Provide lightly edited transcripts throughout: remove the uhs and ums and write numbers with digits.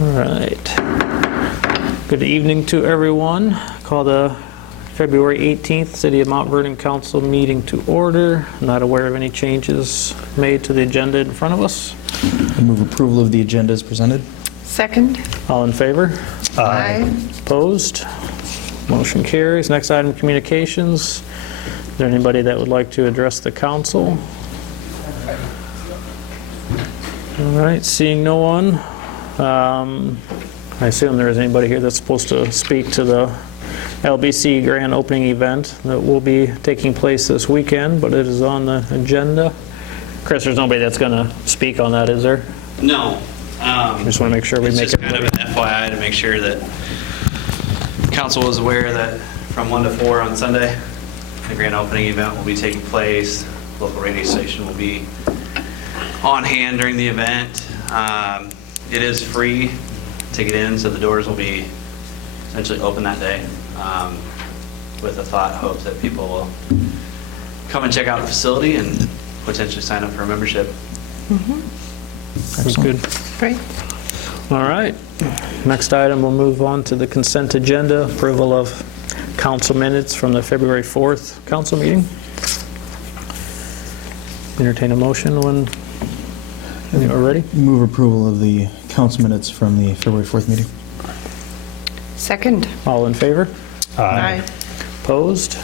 All right. Good evening to everyone. Call the February 18th City of Mount Vernon Council meeting to order. Not aware of any changes made to the agenda in front of us. I move approval of the agenda as presented. Second. All in favor? Aye. Opposed? Motion carries. Next item, communications. Is there anybody that would like to address the council? All right, seeing no one. I assume there isn't anybody here that's supposed to speak to the LBC grand opening event that will be taking place this weekend, but it is on the agenda. Chris, there's nobody that's going to speak on that, is there? No. Just want to make sure we it's make just it. kind of an FYI to make sure that council is aware that from 1 to 4 on Sunday, the grand opening event will be taking place. Local radio station will be on hand during the event. It is free to get in, so the doors will be essentially open that day, with the hope that people will come and check out the facility and potentially sign up for a membership. That's good. Great. All right. Next item, we'll move on to the consent agenda, approval of council minutes from the February 4th council meeting. Entertain a motion when you're ready. Move approval of the council minutes from the February 4th meeting. Second. All in favor? Aye. Opposed?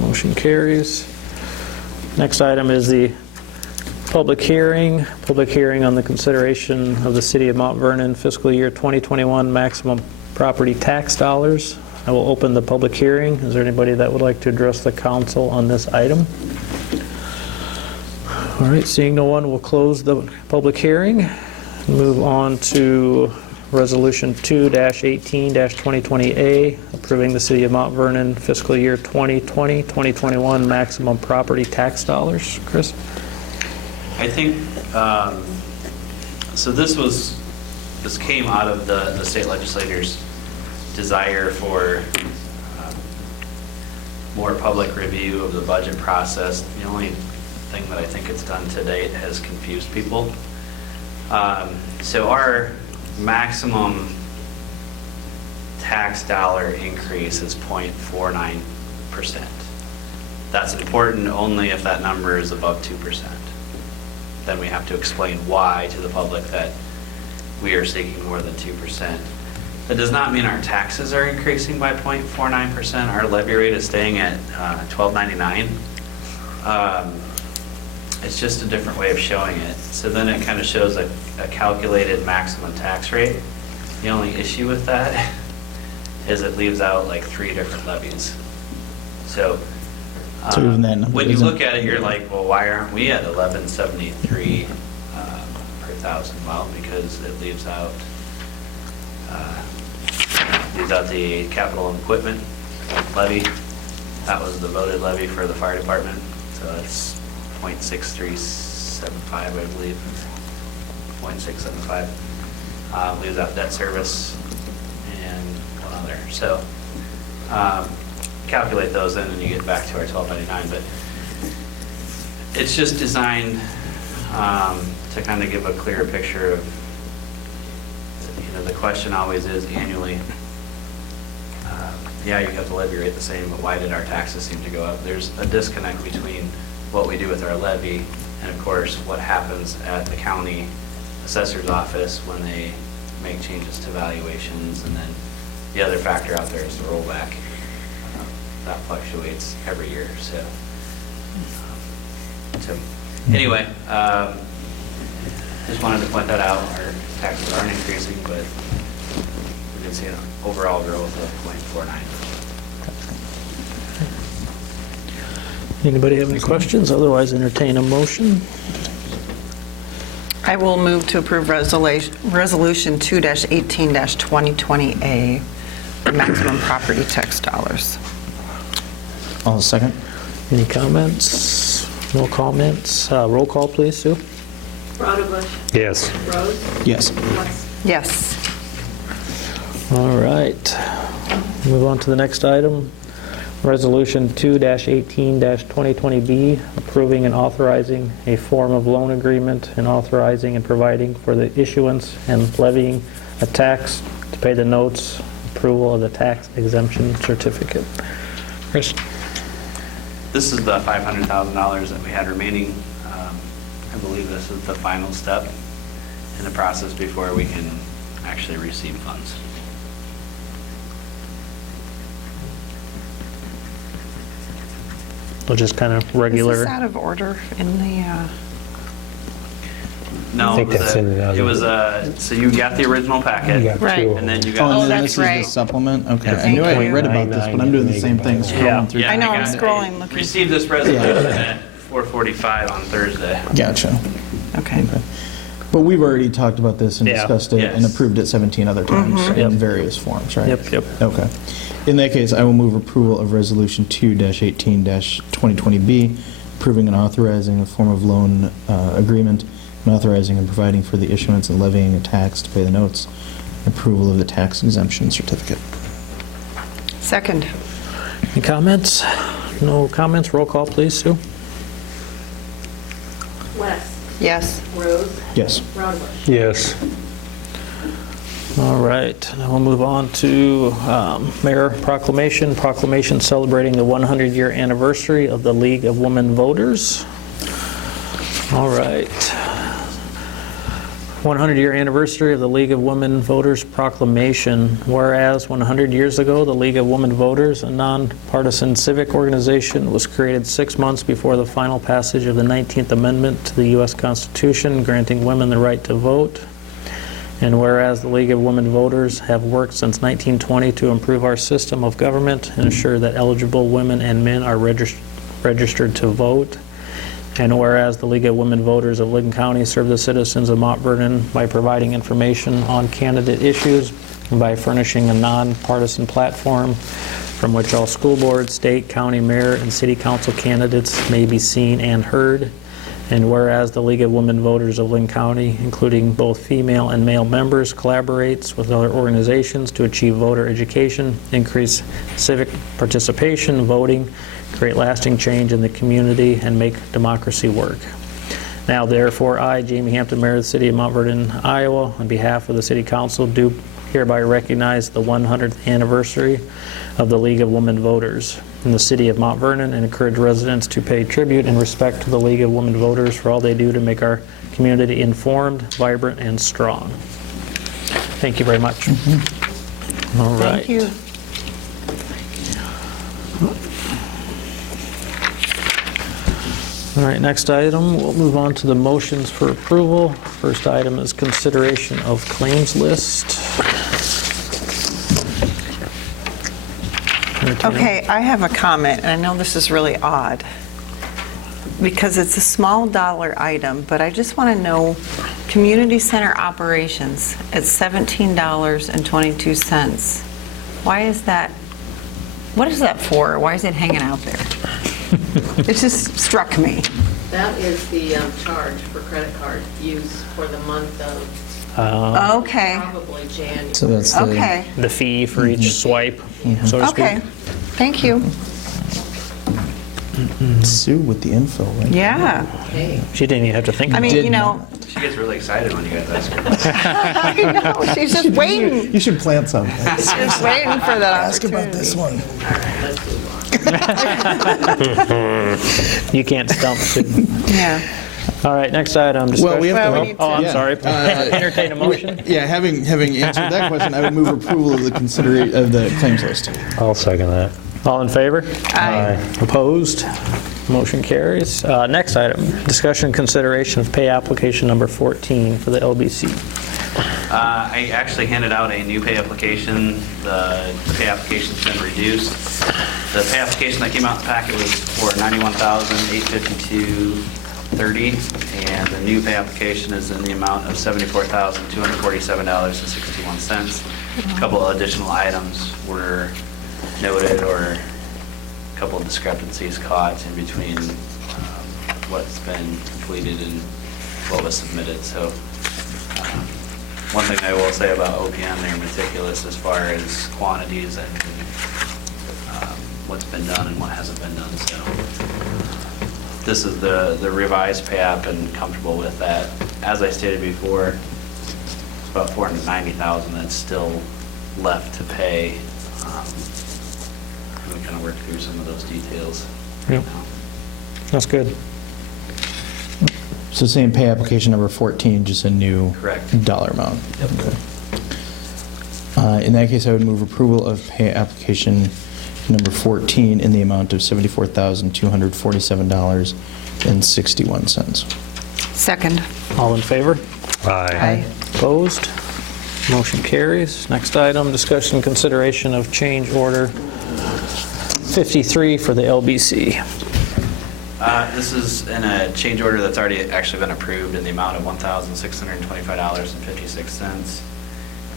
Motion carries. Next item is the public hearing on the consideration of the City of Mount Vernon fiscal year 2021 maximum property tax dollars. I will open the public hearing. Is there anybody that would like to address the council on this item? All right, seeing no one, we'll close the public hearing. Move on to Resolution 2-18-2020A, approving the City of Mount Vernon fiscal year 2020-2021 maximum property tax dollars. Chris? I think, so this came out of the state legislators' desire for more public review of the budget process. The only thing that I think it's done to date has confused people. So our maximum tax dollar increase is 0.49%. That's important only if that number is above 2%. Then we have to explain why to the public that we are seeking more than 2%. That does not mean our taxes are increasing by 0.49%. Our levy rate is staying at $12.99. It's just a different way of showing it. So then it kind of shows a calculated maximum tax rate. The only issue with that is it leaves out like 3 different levies. So even that number when you isn't- look at it, you're like, well, why aren't we at 1173 per thousand? Well, because it leaves out the capital and equipment levy. That was the voted levy for the fire department. So that's 0.6375, I believe. 0.675. Leaves out debt service and one other. So calculate those in and you get back to our $12.99. But it's just designed to kind of give a clearer picture of, the question always is annually, yeah, you have the levy rate the same, but why did our taxes seem to go up? There's a disconnect between what we do with our levy and, of course, what happens at the county assessor's office when they make changes to valuations. And then the other factor out there is the rollback. That fluctuates every year. So anyway, just wanted to point that out. Our taxes aren't increasing, but we can see an overall growth of 0.49. Anybody have any questions? Otherwise, entertain a motion. I will move to approve Resolution 2-18-2020A, the maximum property tax dollars. I'll second. Any comments? No comments? Roll call, please, Sue. Rodebush. Yes. Rose. Yes. West. Yes. All right. Move on to the next item. Resolution 2-18-2020B, approving and authorizing a form of loan agreement and authorizing and providing for the issuance and levying a tax to pay the notes, approval of the tax exemption certificate. Chris? This is the $500,000 that we had remaining. I believe this is the final step in the process before we can actually receive funds. So just kind of Is regular. this out of order in the, No, I think that's in the other- it was, so you got the original You packet, got Right. two of and them. then you Oh, got. and then that's this is right. the supplement? Okay. Yeah. I knew I Thank read you. about this, but I'm doing the same thing, Yeah. scrolling through. Yeah, I know, I'm got it. scrolling, looking. Received this resolution at 4:45 on Thursday. Gotcha. okay. Okay. But we've already talked about this and Yeah. discussed it and Yes. approved it 17 other times Yep. in various forms, right? Yep, yep. Okay. In that case, I will move approval of Resolution 2-18-2020B, approving and authorizing a form of loan agreement, and authorizing and providing for the issuance and levying a tax to pay the notes, and approval of the tax exemption certificate. Second. Any comments? No comments? Roll call, please, Sue. West, Yes. Rose, Yes. Brownbush. Yes. All right, now we'll move on to Mayor Proclamation celebrating the 100-year anniversary of the League of Women Voters. All right. 100-year anniversary of the League of Women Voters Proclamation. Whereas 100 years ago, the League of Women Voters, a nonpartisan civic organization, was created 6 months before the final passage of the 19th Amendment to the U.S. Constitution, granting women the right to vote. And whereas the League of Women Voters have worked since 1920 to improve our system of government and ensure that eligible women and men are registered to vote. And whereas the League of Women Voters of Lincoln County serve the citizens of Mount Vernon by providing information on candidate issues and by furnishing a nonpartisan platform from which all school board, state, county, mayor, and city council candidates may be seen and heard. And whereas the League of Women Voters of Lincoln County, including both female and male members, collaborates with other organizations to achieve voter education, increase civic participation, voting, create lasting change in the community, and make democracy work. Now, therefore, I, Jamie Hampton, Mayor of the City of Mount Vernon, Iowa, on behalf of the City Council, do hereby recognize the 100th anniversary of the League of Women Voters in the City of Mount Vernon and encourage residents to pay tribute and respect to the League of Women Voters for all they do to make our community informed, vibrant, and strong. Thank you very much. All right. Thank you. All right, next item, we'll move on to the motions for approval. First item is consideration of claims list. Okay, I have a comment, and I know this is really odd, because it's a small dollar item, but I just want to know, community center operations at $17.22. Why is that, what is that for? Why is it hanging out there? It just struck me. That is the charge for credit card use for the month of Okay, probably January. So that's the... okay, The fee for each swipe, so to speak. okay. Thank you. Sue with the info, right? Yeah. Okay. She didn't even have to think I about mean, it. you know, She gets really excited when you guys ask her. I know, she's just waiting. You should plant something. She's waiting for that Ask about this opportunity. one. All right, let's move on. You can't stump Sue. Yeah. All right, next item. Well, we discussion- have Well, to... we need Oh, I'm yeah. sorry. Entertain a motion? Yeah, having answered that question, I would move approval of the claims list. I'll second that. All in favor? Aye. Opposed? Motion carries. Next item, discussion and consideration of pay application number 14 for the LBC. I actually handed out a new pay application. The pay application's been reduced. The pay application that came out in the packet was for $91,852.30, and the new pay application is in the amount of $74,247.61. A couple of additional items were noted, or a couple of discrepancies caught in between what's been completed and what was submitted. So one thing I will say about OPM, they're meticulous as far as quantities and what's been done and what hasn't been done. So this is the revised pay app, and comfortable with that. As I stated before, about $490,000 that's still left to pay. And we kind of work through some of those details. Yep. That's good. So same pay application number 14, just a new Correct. dollar amount. Yep. Okay. In that case, I would move approval of pay application number 14 in the amount of $74,247.61. Second. All in favor? Aye. Opposed? Motion carries. Next item, discussion and consideration of change order 53 for the LBC. This is in a change order that's already actually been approved in the amount of $1,625.56.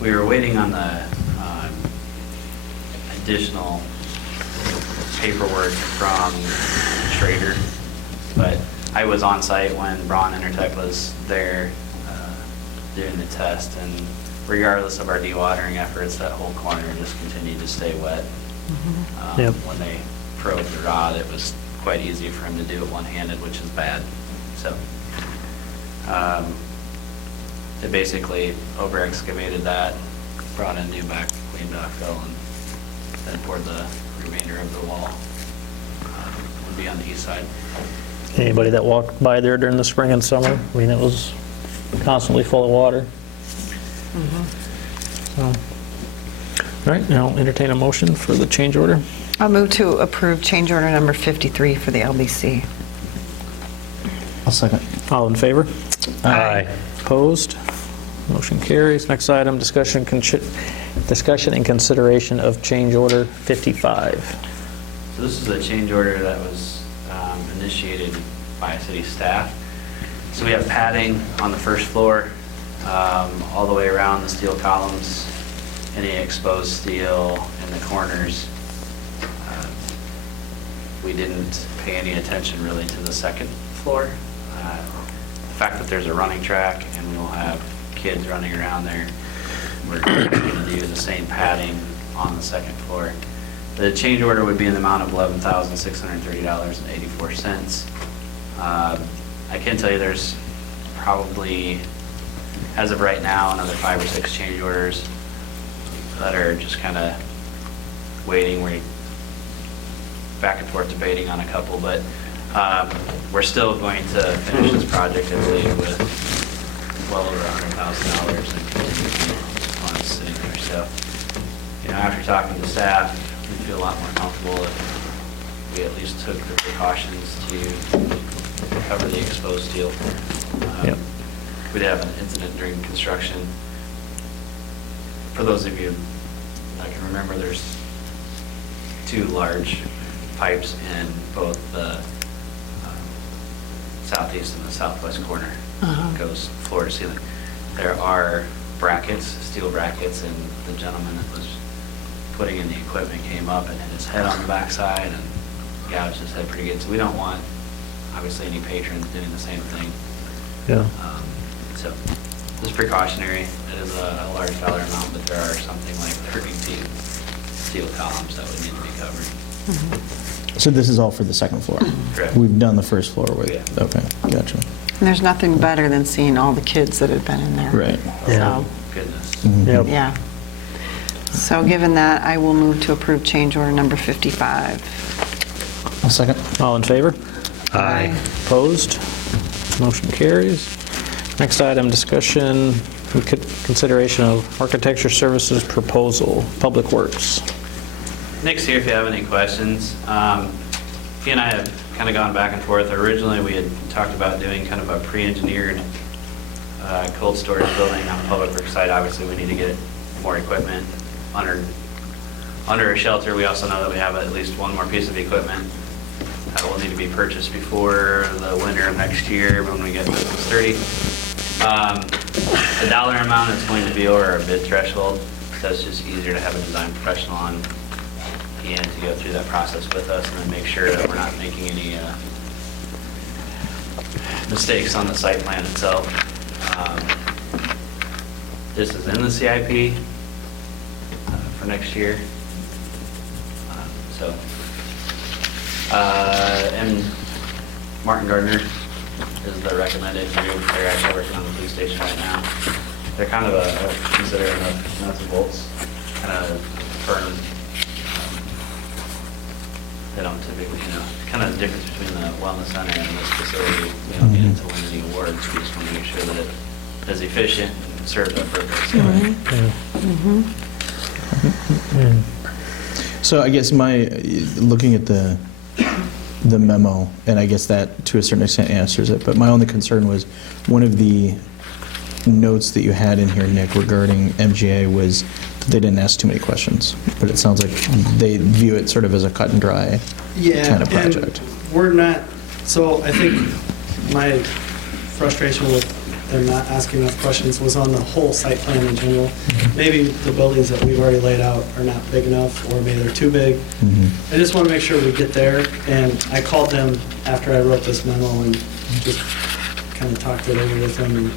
We were waiting on the additional paperwork from Schrader, but I was on site when Braun Intertech was there doing the test, and regardless of our dewatering efforts, that whole corner just continued to stay wet. Yep. When they probed the rod, it was quite easy for him to do it one-handed, which is bad. So they basically over-excavated that, brought in new clean backfill, and then poured the remainder of the wall. Would be on the east side. Anybody that walked by there during the spring and summer, I mean, it was constantly full of water. So, all right, now entertain a motion for the change order. I'll move to approve change order number 53 for the LBC. I'll second. All in favor? Aye. Opposed? Motion carries. Next item, discussion and consideration of change order 55. So this is a change order that was initiated by city staff. So we have padding on the first floor, all the way around the steel columns, any exposed steel in the corners. We didn't pay any attention really to the second floor. The fact that there's a running track and we will have kids running around there, we're going to do the same padding on the second floor. The change order would be in the amount of $11,630.84. I can tell you there's probably, as of right now, another 5 or 6 change orders that are just kind of waiting. We're back and forth debating on a couple, but we're still going to finish this project, I believe, with well over $100,000 in contingency funds sitting there. So, after talking to staff, we feel a lot more comfortable if we at least took the precautions to cover the exposed steel. Yep. We did have an incident during construction. For those of you that can remember, there's 2 large pipes in both the southeast and the southwest corner. It goes floor to ceiling. There are brackets, steel brackets, and the gentleman that was putting in the equipment came up and hit his head on the backside and gouged his head pretty good. So we don't want, obviously, any patrons doing the same thing. Yeah. So this is precautionary. It is a large dollar amount, but there are something like 32 steel columns that would need to be covered. So this is all for the second floor? Correct. We've done the first floor with, Yeah. okay, gotcha. And there's nothing better than seeing all the kids that had been in there. Right. Yeah. So, Goodness. Yep. yeah. So given that, I will move to approve change order number 55. I'll second. All in favor? Aye. Opposed? Motion carries. Next item, discussion and consideration of architecture services proposal, Public Works. Nick's here if you have any questions. He and I have kind of gone back and forth. Originally, we had talked about doing kind of a pre-engineered cold storage building on the Public Works side. Obviously, we need to get more equipment under a shelter. We also know that we have at least one more piece of equipment that will need to be purchased before the winter of next year when we get business sturdy. The dollar amount is going to be over our bid threshold, so it's just easier to have a design professional on hand to go through that process with us and then make sure that we're not making any mistakes on the site plan itself. This is in the CIP for next year. And Martin Gardner is the recommended group. They're actually working on the police station right now. they're kind of I consider them a nuts and bolts kind of firm. They don't typically, kind of the difference between the wellness center and this facility. We don't get into winning any awards. We just want to make sure that it is efficient and serves our purpose. So I guess looking at the memo, and I guess that to a certain extent answers it, but my only concern was one of the notes that you had in here, Nick, regarding MGA was that they didn't ask too many questions, but it sounds like they view it sort of as a cut and dry kind of project. And we're not, so I think my frustration with them not asking enough questions was on the whole site plan in general. Maybe the buildings that we've already laid out are not big enough, or maybe they're too big. I just want to make sure we get there, and I called them after I wrote this memo and just kind of talked it over with them, and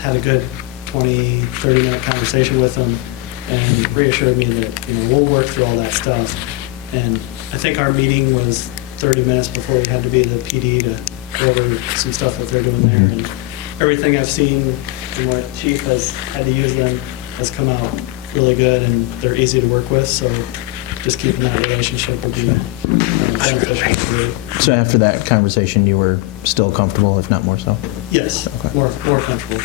had a good 20, 30-minute conversation with them, and reassured me that, we'll work through all that stuff. And I think our meeting was 30 minutes before we had to be at the PD to go over some stuff that they're doing there. And everything I've seen and what Chief has had to use them has come out really good, and they're easy to work with, so just keeping that relationship will be beneficial for you. So after that conversation, you were still comfortable, if not more so? Yes, Okay. more comfortable.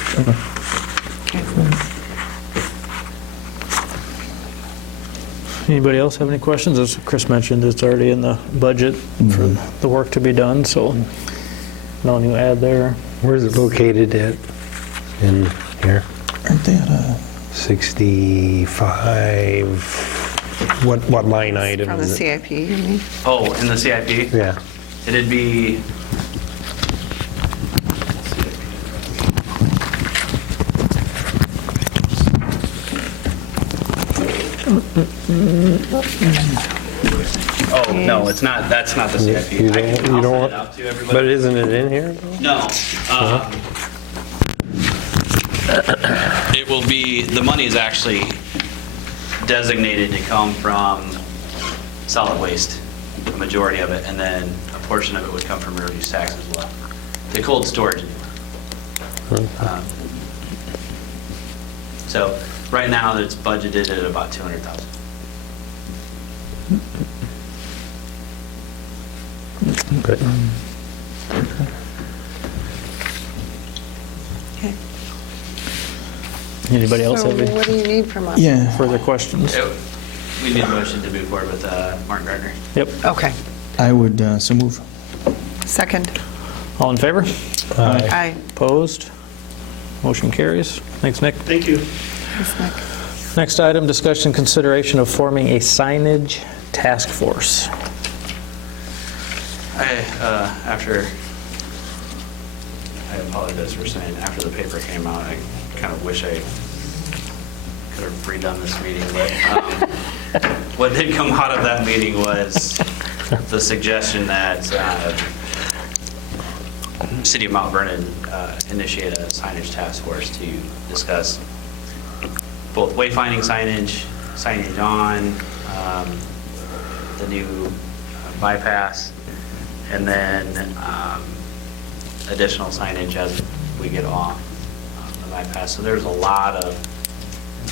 Anybody else have any questions? As Chris mentioned, it's already in the budget for the work to be done, so no new add there. Where's it located at in here? Aren't they at a... 65, what line item From the is it? CIP, you mean? Oh, in the CIP? Yeah. It'd be... Oh, no, it's not, that's not the CIP. You I can- don't, you I'll don't send want, it out to everybody. but isn't it in here? No. It will be, the money is actually designated to come from solid waste, a majority of it, and then a portion of it would come from real use tax as well. The cold storage. So right now, it's budgeted at about 200,000. Good. Okay. Anybody else So have any what do you need from us? Yeah. further questions? We need a motion to move forward with Martin Gardner. Yep. Okay. I would so move. Second. All in favor? Aye. Opposed? Motion carries. Thanks, Nick. Thank you. Thanks, Nick. Next item, discussion and consideration of forming a signage task force. I apologize for saying, after the paper came out, I kind of wish I could have redone this meeting, but what did come out of that meeting was the suggestion that City of Mount Vernon initiate a signage task force to discuss both wayfinding signage, signage on, the new bypass, and then additional signage as we get off the bypass. So there's a lot of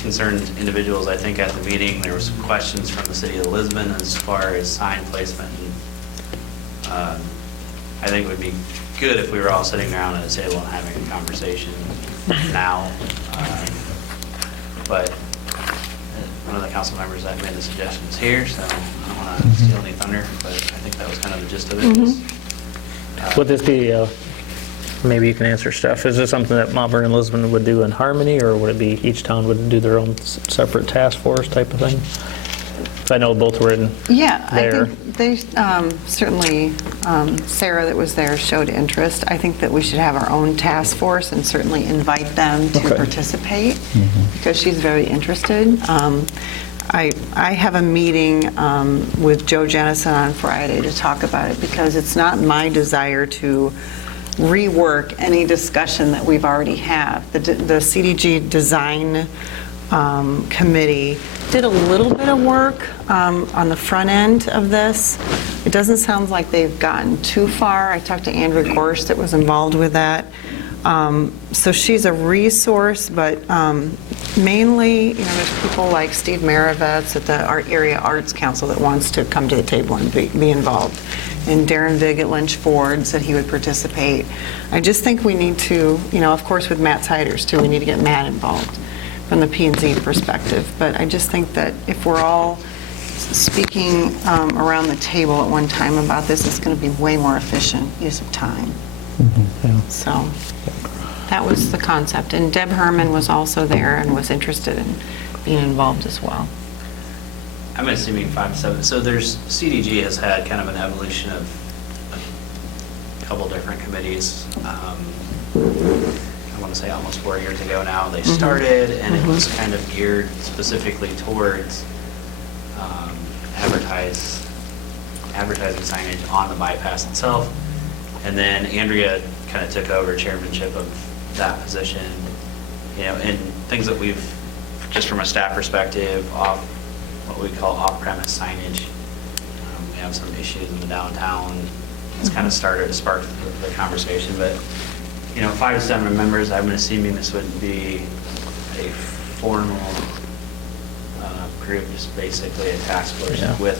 concerned individuals, I think, at the meeting. There were some questions from the City of Lisbon as far as sign placement. And, I think it would be good if we were all sitting around at a table and having a conversation now. But one of the council members that made the suggestions here, so I don't want to steal any thunder, but I think that was kind of the gist of it. Would this be, maybe you can answer, Steph, is this something that Mount Vernon-Lisbon would do in harmony, or would it be each town would do their own separate task force type of thing? 'Cause I know both were in Yeah, I there. think they certainly, Sarah that was there showed interest. I think that we should have our own task force and certainly invite them to Okay. participate because she's very interested. I have a meeting with Joe Jennison on Friday to talk about it because it's not my desire to rework any discussion that we've already had. The CDG design committee did a little bit of work on the front end of this. It doesn't sound like they've gotten too far. I talked to Andrew Gorsh that was involved with that. So she's a resource, but mainly, there's people like Steve Maravets at the Area Arts Council that wants to come to the table and be involved. And Darren Vig at Lynch Ford said he would participate. I just think we need to, of course with Matt Siders too, we need to get Matt involved from the P&Z perspective. But I just think that if we're all speaking around the table at one time about this, it's going to be way more efficient use of time. So that was the concept. And Deb Herman was also there and was interested in being involved as well. I'm assuming 5 to 7. So CDG has had kind of an evolution of a couple different committees. I want to say almost 4 years ago now they started, and it was kind of geared specifically towards advertising signage on the bypass itself. And then Andrea kind of took over chairmanship of that position, and things that we've, just from a staff perspective, what we call off-premise signage. We have some issues in the downtown. It's kind of sparked the conversation, but 5 to 7 members, I'm assuming this would be a formal group, just basically a task force with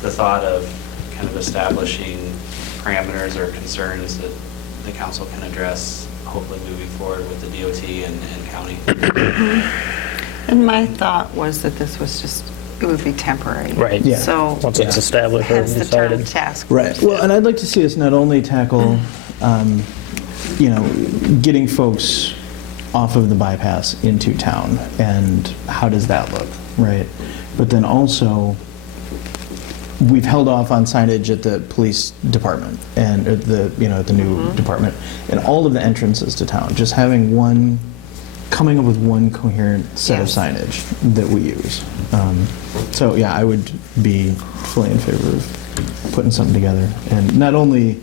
the thought of kind of establishing parameters or concerns that the council can address, hopefully moving forward with the DOT and county. And my thought was that this was it would be temporary. Right. Yeah. So Once it's established or hence the term decided. task. Right. Well, and I'd like to see us not only tackle, getting folks off of the bypass into town, and how does that look, right? But then also, we've held off on signage at the police department and at the new department and all of the entrances to town. Just coming up with one coherent set of signage that we use. So yeah, I would be fully in favor of putting something together, and not only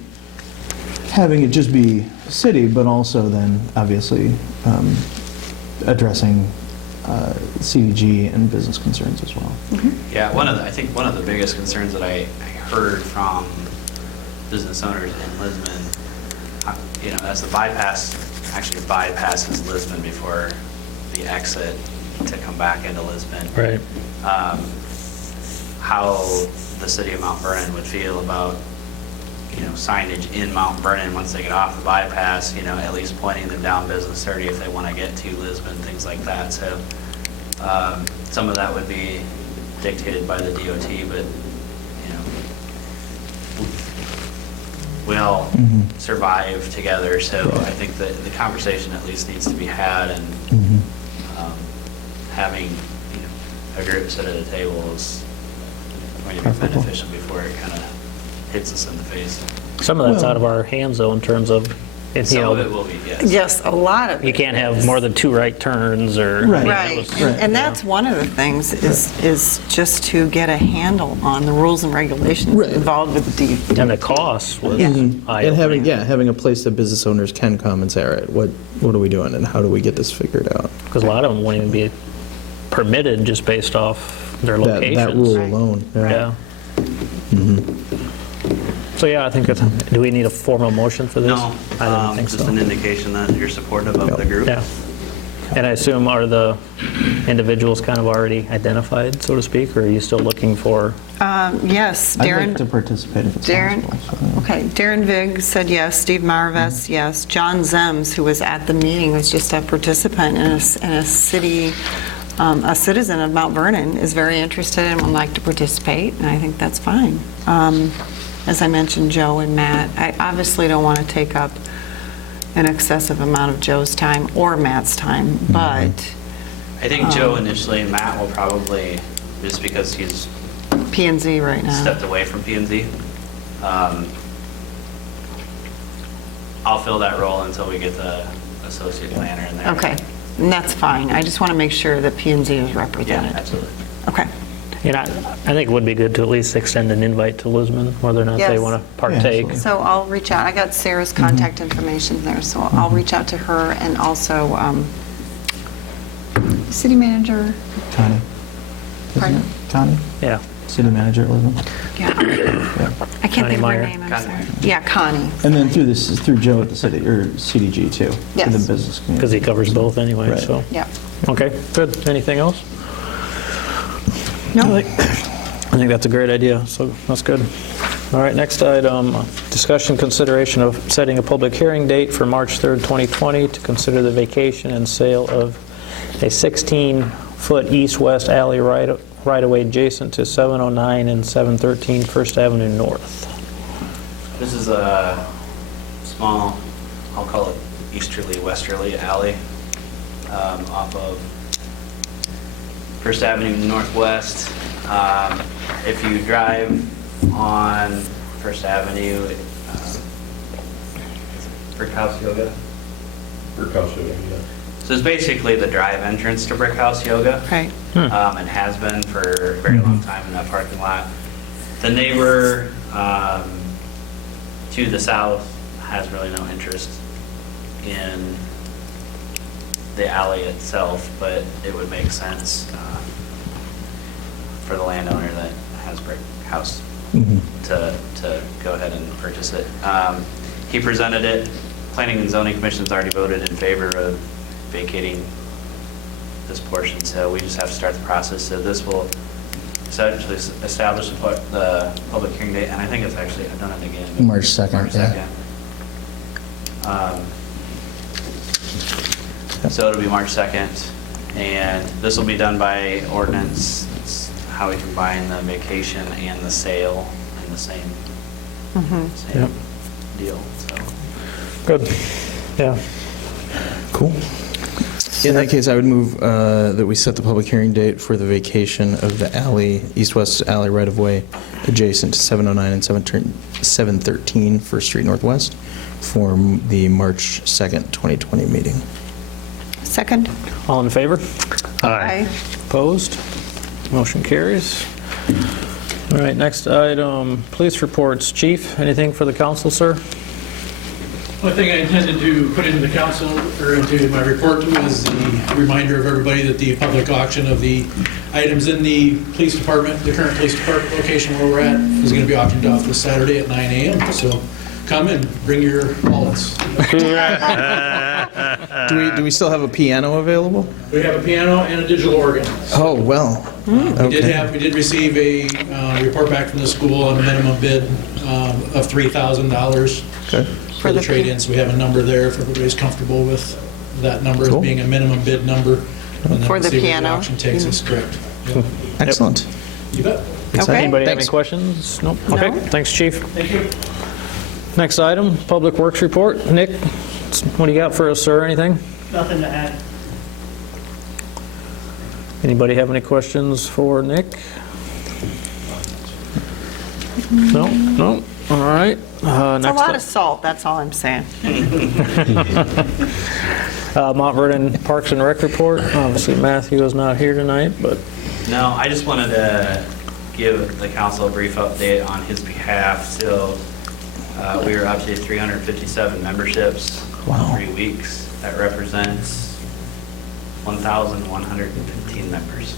having it just be city, but also then obviously addressing CDG and business concerns as well. Yeah, I think one of the biggest concerns that I heard from business owners in Lisbon, as the bypass actually bypasses Lisbon before the exit to come back into Lisbon. Right. How the city of Mount Vernon would feel about signage in Mount Vernon once they get off the bypass, at least pointing them down Business 30 if they want to get to Lisbon, things like that. So some of that would be dictated by the DOT, but we all survive together. So I think that the conversation at least needs to be had, and having a group sit at a table is going to be beneficial before it kind of hits us in the face. Some of that's out of our hands, though, in terms of, Some of it will be, yes. Yes, a lot of it. you can't have more than 2 right turns or. Right. Right, and that's one of the things is just to get a handle on the rules and regulations Right. involved with the DOT. And the cost was And eye-opening. having a place that business owners can come and say, all right, what are we doing and how do we get this figured out? Because a lot of them won't even be permitted just based off their locations. That rule Right. alone. Yeah. So yeah, I think do we need a formal motion for this? No, I don't think just so. an indication that you're supportive of the group. Yeah. And I assume, are the individuals kind of already identified, so to speak, or are you still looking for? Yes, I'd Darren. like to participate if it's Darren, possible. so, yeah. okay, Darren Vig said yes, Steve Maravets, yes. John Zems, who was at the meeting, was just a participant and a citizen of Mount Vernon, is very interested and would like to participate, and I think that's fine. As I mentioned, Joe and Matt, I obviously don't want to take up an excessive amount of Joe's time or Matt's time, but I think Joe initially, and Matt will probably, just because he's P&Z right now. stepped away from P&Z, I'll fill that role until we get the associate planner in there. Okay, and that's fine. I just want to make sure that P&Z is Yeah, represented. absolutely. Okay. I think it would be good to at least extend an invite to Lisbon, whether or not they Yes. want to partake. absolutely. So I'll reach out. I got Sarah's contact information there, so I'll reach out to her, and also city manager, Connie. Isn't Pardon? it? Connie? Yeah. City manager at Lisbon. Yeah. I can't think of Connie her Meyer. name, I'm Connie sorry. Meyer. Yeah, Connie. And then through Joe at the city, or CDG too. Yes. To the business community. Because he covers both anyway, Right. so. Yeah. Okay, good. Anything else? No? I think that's a great idea, so that's good. All right, next item, discussion consideration of setting a public hearing date for March 3rd, 2020 to consider the vacation and sale of a 16-foot east-west alley right-of-way adjacent to 709 and 713 First Avenue North. This is a small, I'll call it easterly, westerly alley off of First Avenue Northwest. If you drive on First Avenue, Brick House Yoga. Brick House Yoga, yeah. So it's basically the drive entrance to Brick House Yoga. Right. And has been for a very long time in that parking lot. The neighbor to the south has really no interest in the alley itself, but it would make sense for the landowner that has Brick House to go ahead and purchase it. He presented it. Planning and Zoning Commission's already voted in favor of vacating this portion, so we just have to start the process. So this will essentially establish the public hearing date, and I think it's actually, I've done it again. March 2nd, March yeah. 2nd. So it'll be March 2nd, and this will be done by ordinance. It's how we combine the vacation and the sale in the same Yep. deal, so. Good, yeah. Cool. In that case, I would move that we set the public hearing date for the vacation of the alley, east-west alley right-of-way adjacent to 709 and 713 First Street Northwest for the March 2nd, 2020 meeting. Second? All in favor? Aye. Opposed? Motion carries. All right, next item, police reports. Chief, anything for the council, sir? One thing I intended to put into the council, or into my report, was the reminder of everybody that the public auction of the items in the police department, the current police department location where we're at, is going to be auctioned off this Saturday at 9 a.m. So come and bring your wallets. Do we still have a piano available? We have a piano and a digital organ. Oh, well. We Okay. did receive a report back from the school on a minimum bid of $3,000 Okay. for the trade-in, so we have a number there if everybody's comfortable with that number as Cool. being a minimum bid number. And then For we'll the see where piano? auction takes us, correct. Yep. Excellent. You bet. Exciting. Anybody have any Thanks. questions? Nope. Okay, No. thanks, Chief. Thank you. Next item, Public Works Report. Nick, what do you got for us, sir? Anything? Nothing to add. Anybody have any questions for Nick? No? No? All right. It's a Next lot up, of salt, that's all I'm saying. Mount Vernon Parks and Rec Report. Obviously, Matthew is not here tonight, but No, I just wanted to give the council a brief update on his behalf. So we are up to 357 memberships Wow. in 3 weeks. That represents 1,115 members.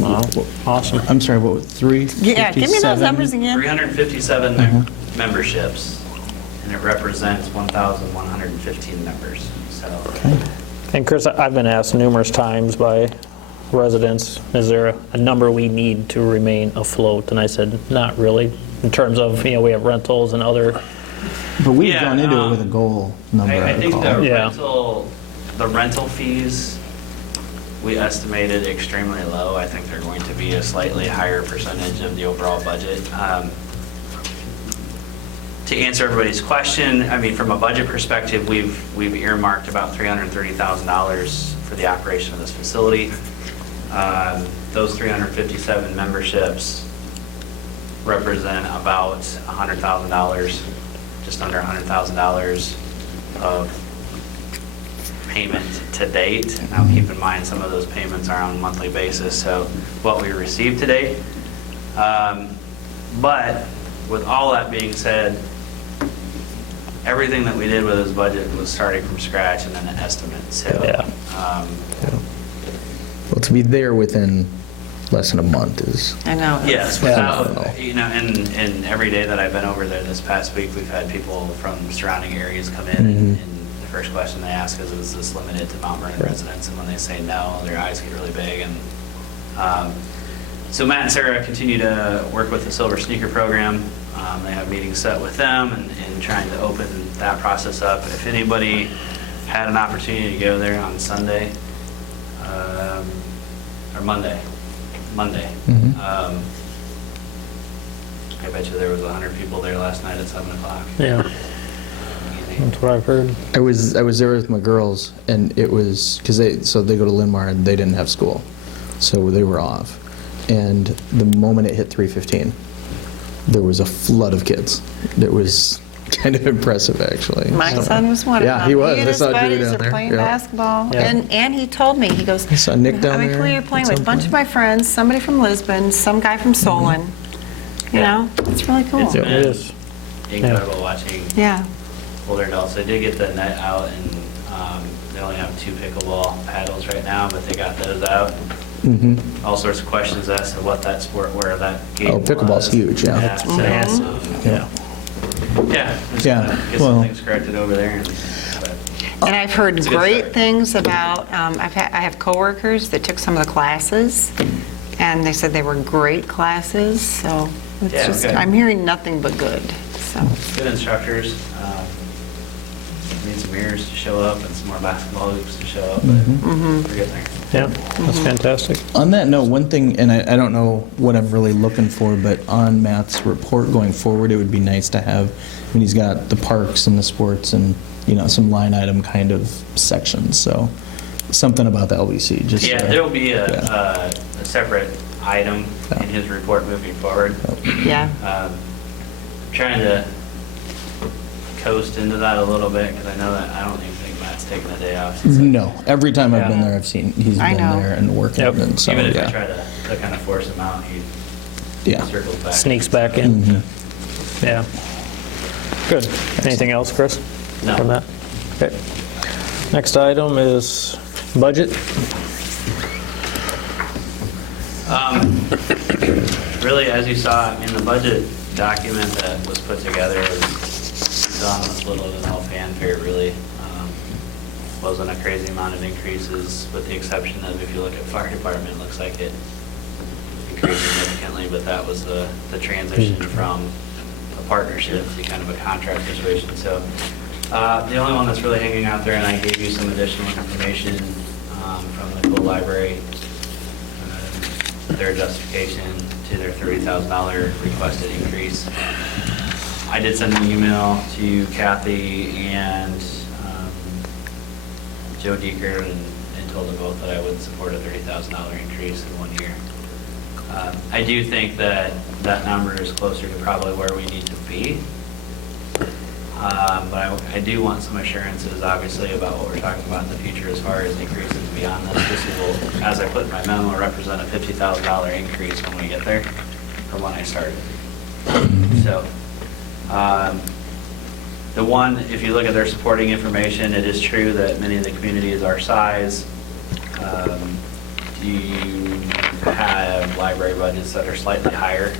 wow, awesome. I'm sorry, what, 357? Yeah, give me those numbers again. 357 memberships, and it represents 1,115 members. So And Chris, I've been asked numerous times by residents, is there a number we need to remain afloat? And I said, not really, in terms of, we have rentals and other, But we've Yeah, gone into it with a goal number, I I think recall. Yeah. the rental fees, we estimated extremely low. I think they're going to be a slightly higher percentage of the overall budget. To answer everybody's question, I mean, from a budget perspective, we've earmarked about $330,000 for the operation of this facility. Those 357 memberships represent about $100,000, just under $100,000 of payment to date. Now, keep in mind, some of those payments are on a monthly basis, so what we received to date. But with all that being said, everything that we did with this budget was starting from scratch and then an estimate. So, Yeah. Well, to be there within less than a month is, I know. Yes, Yeah, without, and every day that I've been over there this past week, we've had people from surrounding areas come in, and the first question they ask is this limited to Mount Vernon residents? And when they say no, their eyes get really big. And so Matt and Sarah continue to work with the Silver Sneaker Program. They have meetings set with them and trying to open that process up. If anybody had an opportunity to go there on Sunday, or Monday. I bet you there was 100 people there last night at 7 o'clock. Yeah, that's what I've heard. I was there with my girls, and it was, because they go to Linmar, and they didn't have school, so they were off. And the moment it hit 3:15, there was a flood of kids. It was kind of impressive, actually. My So- son was one of them. Yeah, he was. and I his saw Drew buddies down are there. playing Yeah. basketball. Yeah. And he told me, he goes, I saw Nick down I mean, there who are you playing at with? some A bunch point. of my friends, somebody from Lisbon, some guy from Solon. You Yeah. know, it's really cool. It's been It is. incredible watching Yeah. older adults. They did get the net out, and they only have 2 pickleball paddles right now, but they got those out. All sorts of questions as to what that sport, where that game Oh, pickleball's was. huge, yeah. Yeah, so, Massive. Yeah. yeah, just Yeah, get well- some things corrected over there. And I've heard It's a good great start. things about, I have coworkers that took some of the classes, and they said they were great classes, so it's Yeah, just, good. I'm hearing nothing but good, so. Good instructors. Need some mirrors to show up and some more basketball hoops to show up, but we're getting there. Yeah, that's fantastic. On that note, one thing, and I don't know what I'm really looking for, but on Matt's report going forward, it would be nice to have, when he's got the parks and the sports and, some line item kind of sections, so something about the LBC, just. Yeah, there'll be a yeah. separate item in his report moving forward. Yeah. Trying to coast into that a little bit, because I know that I don't even think Matt's taken a day off. since No, every time I've been Yeah. there, I've seen, he's I been know. there and working, Yep. and so, Even if I yeah. try to kind of force him out, he Yeah. circles back. Sneaks back in. Mm-hmm. Yeah. Good. Anything else, Chris? No. From that? Okay. Next item is budget. Really, as you saw in the budget document that was put together, it was done with little to no fanfare, really. Wasn't a crazy amount of increases, with the exception of, if you look at fire department, it looks like it increased significantly, but that was the transition from a partnership to kind of a contract situation. So the only one that's really hanging out there, and I gave you some additional information from the Cool Library, their justification to their $30,000 requested increase. I did send an email to Kathy and Joe Deeker and told them both that I would support a $30,000 increase in 1 year. I do think that that number is closer to probably where we need to be. But I do want some assurances, obviously, about what we're talking about in the future as far as increases beyond this. This will, as I put in my memo, represent a $50,000 increase when we get there from when I started. So, the one, if you look at their supporting information, it is true that many of the communities our size do have library budgets that are slightly higher,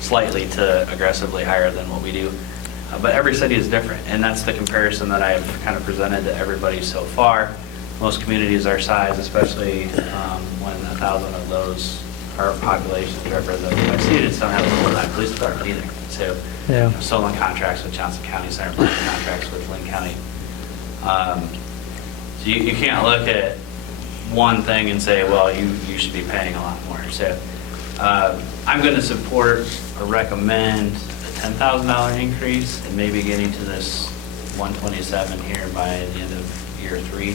slightly to aggressively higher than what we do. But every city is different, and that's the comparison that I've kind of presented to everybody so far. Most communities our size, especially when 1,000 of those are populations represented by students, don't have a full-time police department either. So, Yeah. Solon contracts with Johnson County, Center Point contracts with Lynn County. So you can't look at one thing and say, well, you should be paying a lot more. So I'm going to support or recommend a $10,000 increase and maybe getting to this 127 here by the end of year 3.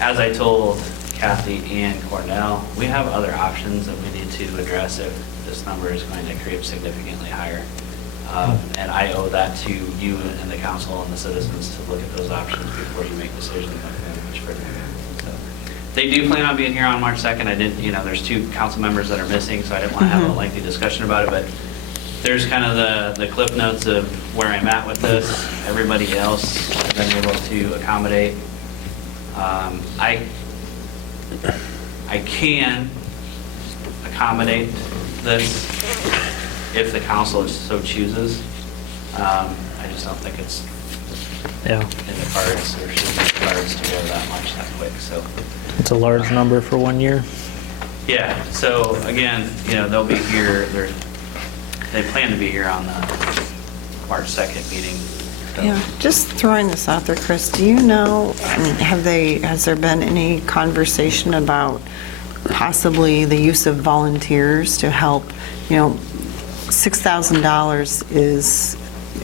As I told Kathy and Cornell, we have other options that we need to address if this number is going to creep significantly higher. And I owe that to you and the council and the citizens to look at those options before you make decisions on which further. So, they do plan on being here on March 2nd. I did, there's 2 council members that are missing, so I didn't want to have a lengthy discussion about it, but there's kind of the cliff notes of where I'm at with this. Everybody else I've been able to accommodate. I can accommodate this if the council so chooses. I just don't think it's Yeah, in the cards or should be in the cards to go that much that quick, so. it's a large number for 1 year. Yeah, so again, they'll be here, they plan to be here on the March 2nd meeting. So- Yeah, just throwing this out there, Chris, do you know, I mean, has there been any conversation about possibly the use of volunteers to help, $6,000 is,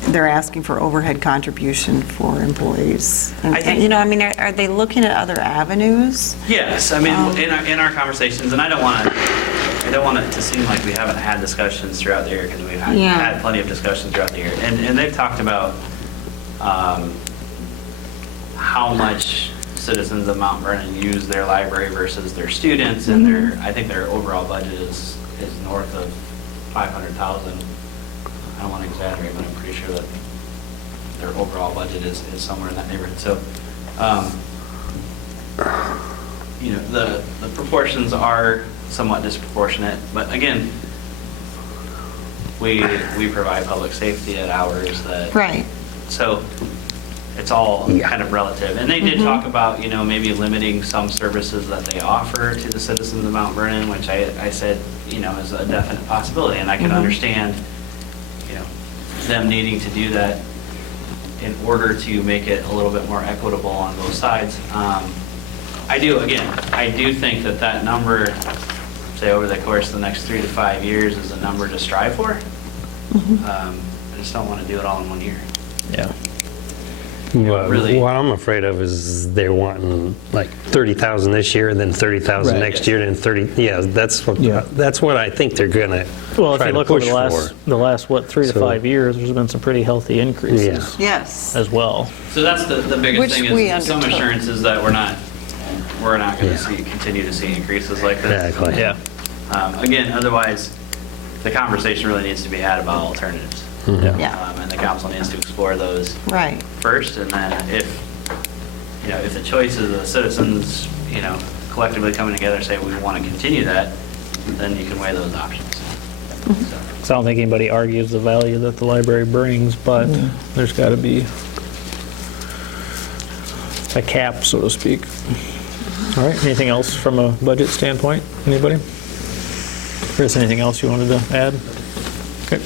they're asking for overhead contribution for employees. And, I think- are they looking at other avenues? Yes, I mean, in our conversations, and I don't want it to seem like we haven't had discussions throughout the year, because we've had plenty of discussions throughout the year. And they've talked about how much citizens of Mount Vernon use their library versus their students, and I think their overall budget is north of 500,000. I don't want to exaggerate, but I'm pretty sure that their overall budget is somewhere in that neighborhood. So, the proportions are somewhat disproportionate, but again, we provide public safety at hours that. Right. So it's all kind of relative. And they did talk about, maybe limiting some services that they offer to the citizens of Mount Vernon, which I said, is a definite possibility. And I can understand, them needing to do that in order to make it a little bit more equitable on both sides. I do think that number, say over the course of the next 3 to 5 years, is a number to strive for. I just don't want to do it all in 1 year. Yeah. Well, really- what I'm afraid of is they're wanting like 30,000 this year, and then 30,000 Right. next year, and 30, that's what I think they're gonna Well, if try you to look over push for. the last 3 to So- 5 years, there's been some pretty healthy increases Yes. as well. So that's the biggest Which thing, we is some undertook. assurances that we're not going to continue to see increases like this. Exactly. Yeah. Again, otherwise, the conversation really needs to be had about alternatives. Yeah, And the council needs to explore those right. first, and then if the choice of the citizens, collectively coming together and say we want to continue that, then you can weigh those options. So I don't think anybody argues the value that the library brings, but there's got to be a cap, so to speak. All right, anything else from a budget standpoint? Anybody? Chris, anything else you wanted to add? Okay.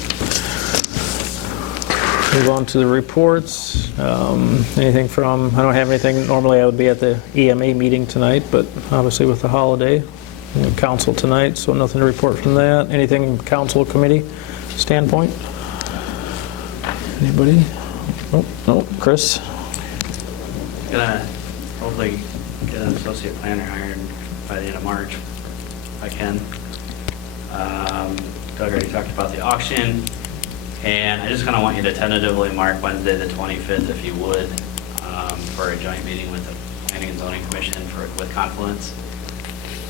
Move on to the reports. Anything from, I don't have anything, normally I would be at the EMA meeting tonight, but obviously with the holiday, we have council tonight, so nothing to report from that. Anything council committee standpoint? Anybody? No, Chris? Gonna hopefully get an associate planner hired by the end of March, if I can. Doug already talked about the auction, and I just kind of want you to tentatively mark Wednesday the 25th, if you would, for a joint meeting with the Planning and Zoning Commission with Confluence.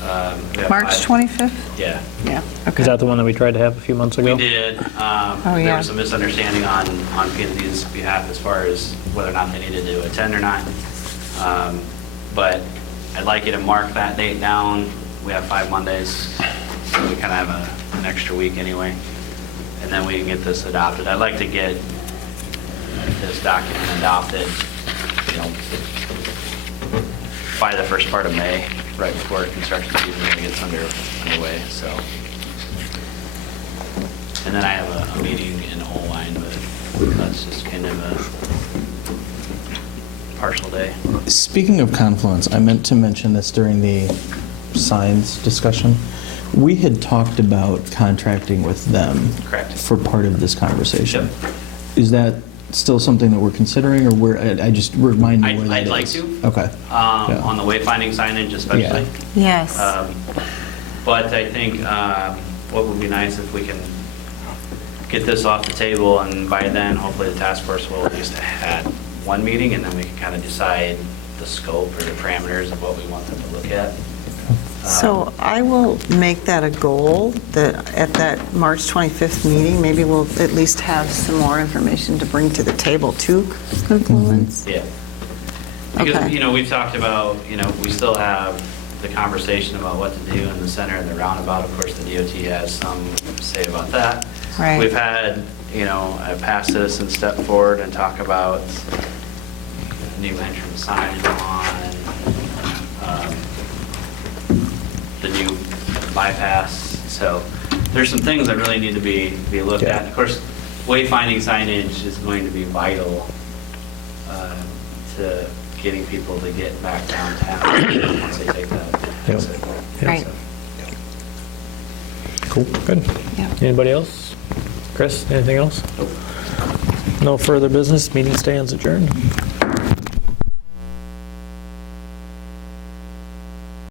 We have March 25th? Yeah. Yeah, Is okay. that the one that we tried to have a few months ago? We did. There yeah. was some misunderstanding on P&Z's behalf as far as whether or not they needed to attend or not. But I'd like you to mark that date down. We have 5 Mondays, so we kind of have an extra week anyway. And then we can get this adopted. I'd like to get this document adopted, by the first part of May, right before construction season really gets underway, so. And then I have a meeting in Holline, but that's just kind of a partial day. Speaking of Confluence, I meant to mention this during the signs discussion. We had talked about contracting with them. Correct. For part of this conversation. Yep. Is that still something that we're considering, or I just remind me where that I'd like is? to. Okay. Yeah. On the wayfinding signage especially. Yes. But I think what would be nice if we can get this off the table, and by then, hopefully the task force will at least have had one meeting, and then we can kind of decide the scope or the parameters of what we want them to look at. So I will make that a goal, that at that March 25th meeting, maybe we'll at least have some more information to bring to the table to Confluence. Yeah. Because, Okay. we've talked about, we still have the conversation about what to do in the center and the roundabout. Of course, the DOT has some say about that. Right. We've had, a past citizen step forward and talk about new entrance sign on the new bypass. So there's some things that really need to be looked Yeah. at. And of course, wayfinding signage is going to be vital to getting people to get back downtown once they take that Yep. exit. Right. Cool, good. Yeah. Anybody else? Chris, anything else? No further business, meeting stands adjourned.